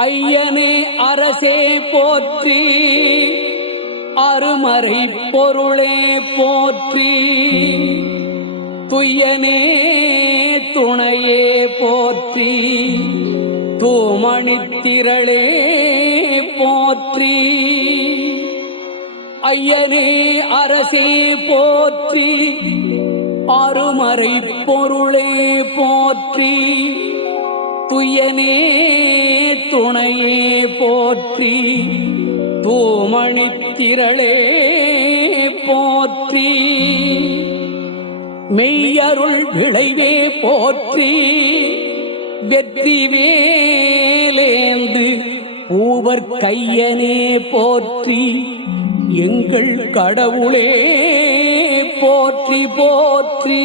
ஐயனே அரசே போற்றி, அருமறை பொருளே போற்றி, துய்யனே துணையே போற்றி, தூமணித்திரளே போற்றி. ஐயனே அரசே போற்றி, அருமறை பொருளே போற்றி, துய்யனே துணையே போற்றி, தூமணித்திரளே போற்றி. மெய்யருள் விளைவே போற்றி, வெற்றி வேலேந்து பூவர் கையனே போற்றி, எங்கள் கடவுளே போற்றி போற்றி.